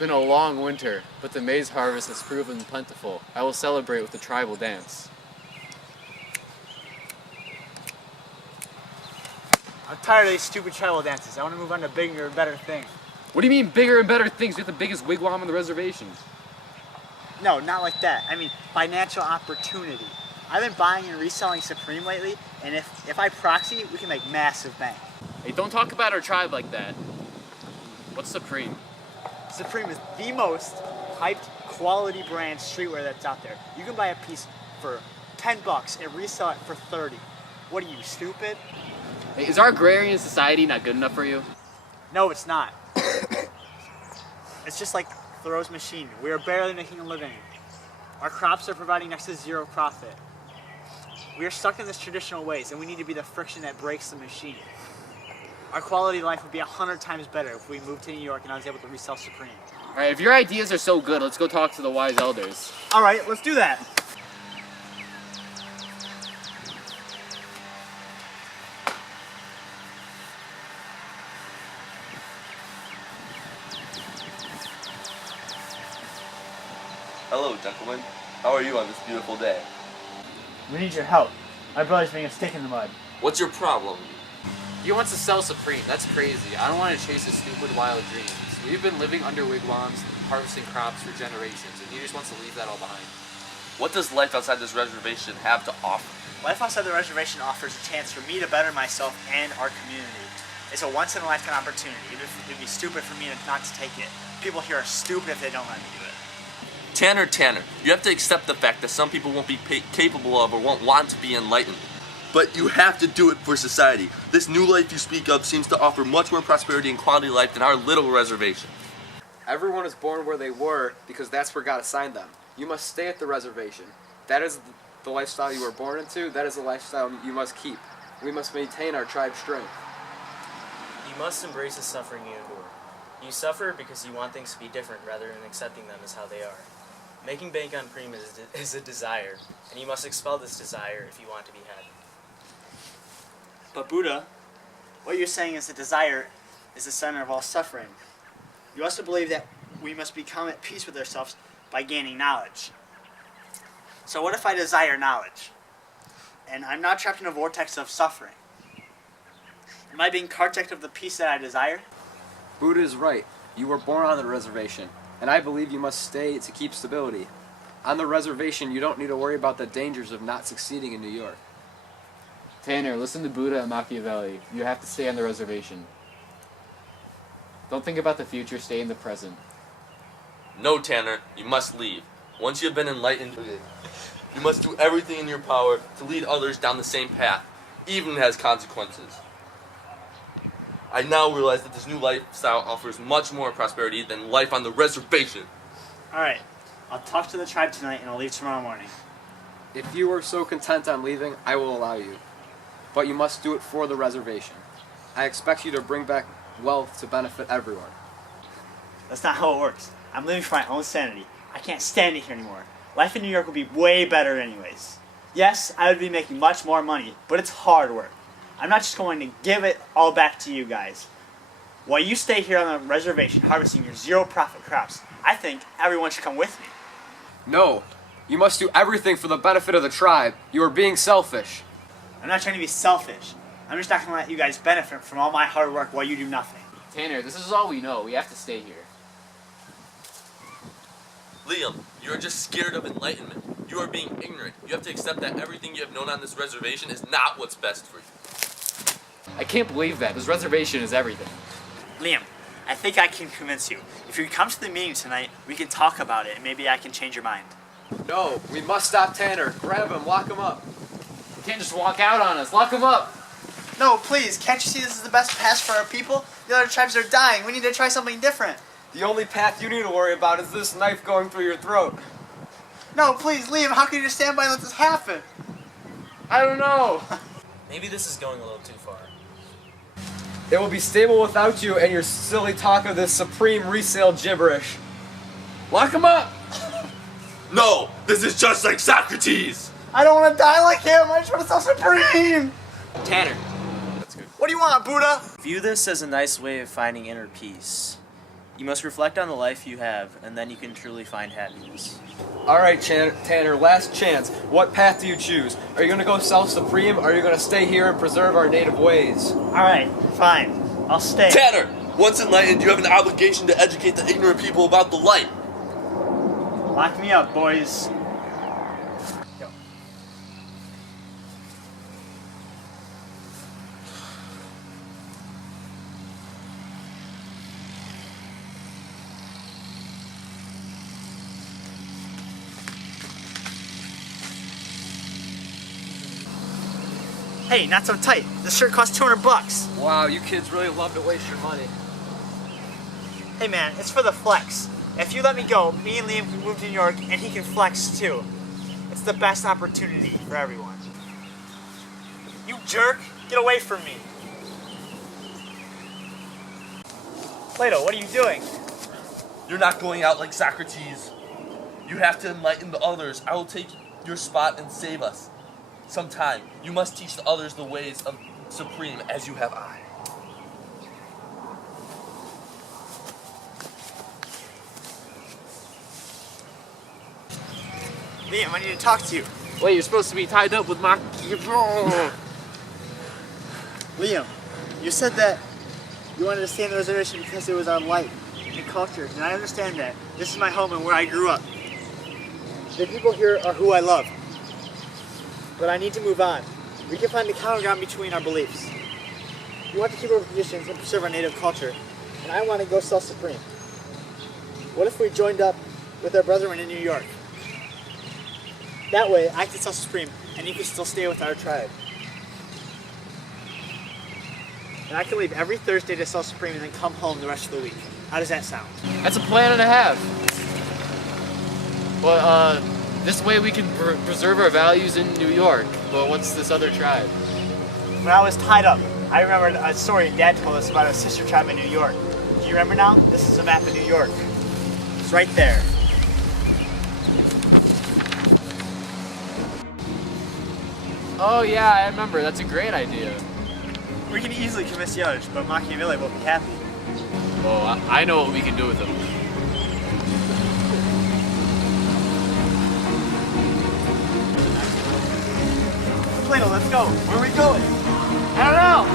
been a long winter, but the maize harvest has proven plentiful. I will celebrate with a tribal dance. I'm tired of these stupid tribal dances. I want to move on to bigger and better things. What do you mean bigger and better things? You're the biggest wigwam on the reservation. No, not like that. I mean financial opportunity. I've been buying and reselling Supreme lately, and if I proxy, we can make massive bank. Hey, don't talk about our tribe like that. What's Supreme? Supreme is the most hyped quality brand streetwear that's out there. You can buy a piece for $10 and resell it for 30. What are you, stupid? Hey, is our agrarian society not good enough for you? No, it's not. It's just like Thoreau's machine. We are barely making a living. Our crops are providing next to zero profit. We are stuck in this traditional ways, and we need to be the friction that breaks the machine. Our quality of life would be 100 times better if we moved to New York and I was able to resell Supreme. All right, if your ideas are so good, let's go talk to the wise elders. All right, let's do that. Hello, gentlemen. How are you on this beautiful day? We need your help. My brother's being a stick in the mud. What's your problem? He wants to sell Supreme. That's crazy. I don't want to chase his stupid wild dreams. We've been living under wigwams, harvesting crops for generations, and he just wants to leave that all behind. What does life outside this reservation have to offer? Life outside the reservation offers a chance for me to better myself and our community. It's a once-in-a-lifetime opportunity. It'd be stupid for me not to take it. People here are stupid if they don't let me do it. Tanner, you have to accept the fact that some people won't be capable of or won't want to be enlightened. But you have to do it for society. This new life you speak of seems to offer much more prosperity and quality of life than our little reservation. Everyone is born where they were because that's where God assigned them. You must stay at the reservation. That is the lifestyle you were born into. That is the lifestyle you must keep. We must maintain our tribe's strength. You must embrace the suffering you endure. You suffer because you want things to be different rather than accepting them as how they are. Making bank on Supreme is a desire, and you must expel this desire if you want to be happy. But Buddha, what you're saying is that desire is the center of all suffering. You also believe that we must become at peace with ourselves by gaining knowledge. So what if I desire knowledge? And I'm not trapped in a vortex of suffering. Am I being carjacked of the peace that I desire? Buddha is right. You were born on the reservation, and I believe you must stay to keep stability. On the reservation, you don't need to worry about the dangers of not succeeding in New York. Tanner, listen to Buddha and Machiavelli. You have to stay on the reservation. Don't think about the future, stay in the present. No, Tanner, you must leave. Once you have been enlightened, you must do everything in your power to lead others down the same path, even if it has consequences. I now realize that this new lifestyle offers much more prosperity than life on the reservation. Alright, I'll talk to the tribe tonight and I'll leave tomorrow morning. If you are so content on leaving, I will allow you. But you must do it for the reservation. I expect you to bring back wealth to benefit everyone. That's not how it works. I'm living for my own sanity. I can't stand it here anymore. Life in New York would be way better anyways. Yes, I would be making much more money, but it's hard work. I'm not just going to give it all back to you guys. While you stay here on the reservation harvesting your zero-profit crops, I think everyone should come with me. No, you must do everything for the benefit of the tribe. You are being selfish. I'm not trying to be selfish. I'm just not going to let you guys benefit from all my hard work while you do nothing. Tanner, this is all we know. We have to stay here. Liam, you are just scared of enlightenment. You are being ignorant. You have to accept that everything you have known on this reservation is not what's best for you. I can't believe that. This reservation is everything. Liam, I think I can convince you. If you come to the meeting tonight, we can talk about it and maybe I can change your mind. No, we must stop Tanner. Grab him, lock him up. You can't just walk out on us. Lock him up. No, please, can't you see this is the best path for our people? The other tribes are dying. We need to try something different. The only path you need to worry about is this knife going through your throat. No, please, Liam, how can you just stand by and let this happen? I don't know. Maybe this is going a little too far. It will be stable without you and your silly talk of this supreme resale gibberish. Lock him up! No, this is just like Socrates. I don't want to die like him. I just want to sell Supreme. Tanner, That's good. What do you want, Buddha? view this as a nice way of finding inner peace. You must reflect on the life you have, and then you can truly find happiness. All right, Tanner, last chance. What path do you choose? Are you going to go self-supreme, or are you going to stay here and preserve our native ways? All right, fine. I'll stay. Tanner, once enlightened, you have an obligation to educate the ignorant people about the light. Lock me up, boys. Hey, not so tight. This shirt costs $200. Wow, you kids really love to waste your money. Hey man, it's for the flex. If you let me go, me and Liam can move to New York and he can flex too. It's the best opportunity for everyone. You jerk, get away from me. Plato, what are you doing? You're not going out like Socrates. You have to enlighten the others. I will take your spot and save us. Sometime, you must teach the others the ways of Supreme as you have I. Liam, I need to talk to you. Wait, you're supposed to be tied up with my... Liam, you said that you wanted to stay in the reservation because it was our light and culture, and I understand that. This is my home and where I grew up. The people here are who I love. But I need to move on. We can find the common ground between our beliefs. We want to keep our traditions and preserve our native culture, and I want to go self-supreme. What if we joined up with our brethren in New York? That way, I can self-supreme, and you can still stay with our tribe. And I can leave every Thursday to self-supreme and then come home the rest of the week. How does that sound? That's a plan and a half. But, this way we can preserve our values in New York. But what's this other tribe? When I was tied up, I remembered a story Dad told us about a sister tribe in New York. Do you remember now? This is a map of New York. It's right there. Oh yeah, I remember. That's a great idea. We can easily convince the others, but Machiavelli will be happy. Oh, I know what we can do with them. Plato, let's go. Where are we going? I don't know.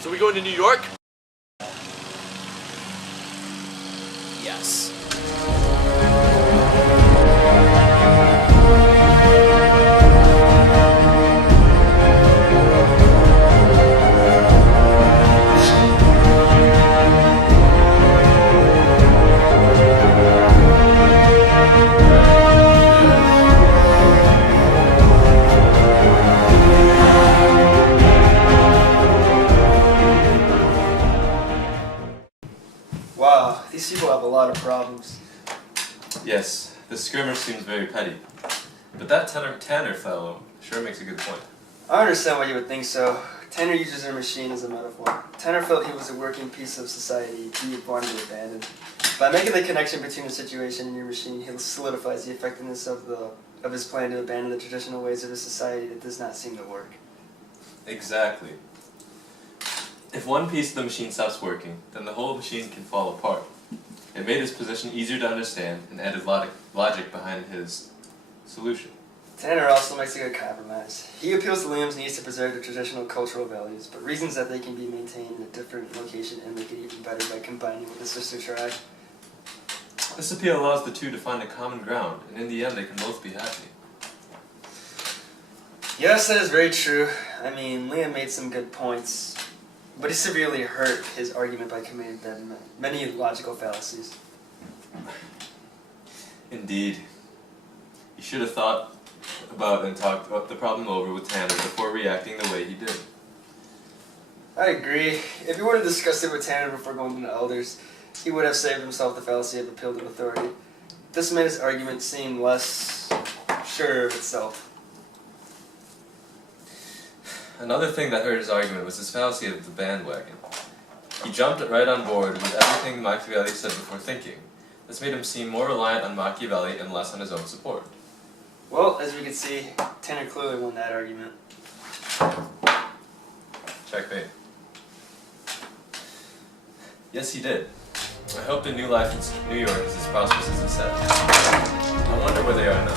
So we going to New York? Yes. Wow, these people have a lot of problems. Yes, the skirmish seems very petty. But that Tanner fellow sure makes a good point. I understand why you would think so. Tanner uses her machine as a metaphor. Tanner felt he was a working piece of society he wanted to abandon. By making the connection between the situation and your machine, he solidifies the effectiveness of his plan to abandon the traditional ways of a society that does not seem to work. Exactly. If one piece of the machine stops working, then the whole machine can fall apart. It made his position easier to understand and added logic behind his solution. Tanner also makes a good compromise. He appeals to Liam's needs to preserve the traditional cultural values, but reasons that they can be maintained in a different location and make it even better by combining with the sister tribe. This appeal allows the two to find a common ground, and in the end they can both be happy. Yes, that is very true. I mean, Liam made some good points, but he severely hurt his argument by committing them many logical fallacies. Indeed. You should have thought about and talked about the problem over with Tanner before reacting the way he did. I agree. If he would have discussed it with Tanner before going to the elders, he would have saved himself the fallacy of appeal to authority. This made his argument seem less sure of itself. Another thing that hurt his argument was his fallacy of the bandwagon. He jumped right on board with everything Machiavelli said before thinking. This made him seem more reliant on Machiavelli and less on his own support. Well, as we can see, Tanner clearly won that argument. Checkmate. Yes, he did. I hope the new life in New York is as prosperous as he said. I wonder where they are now.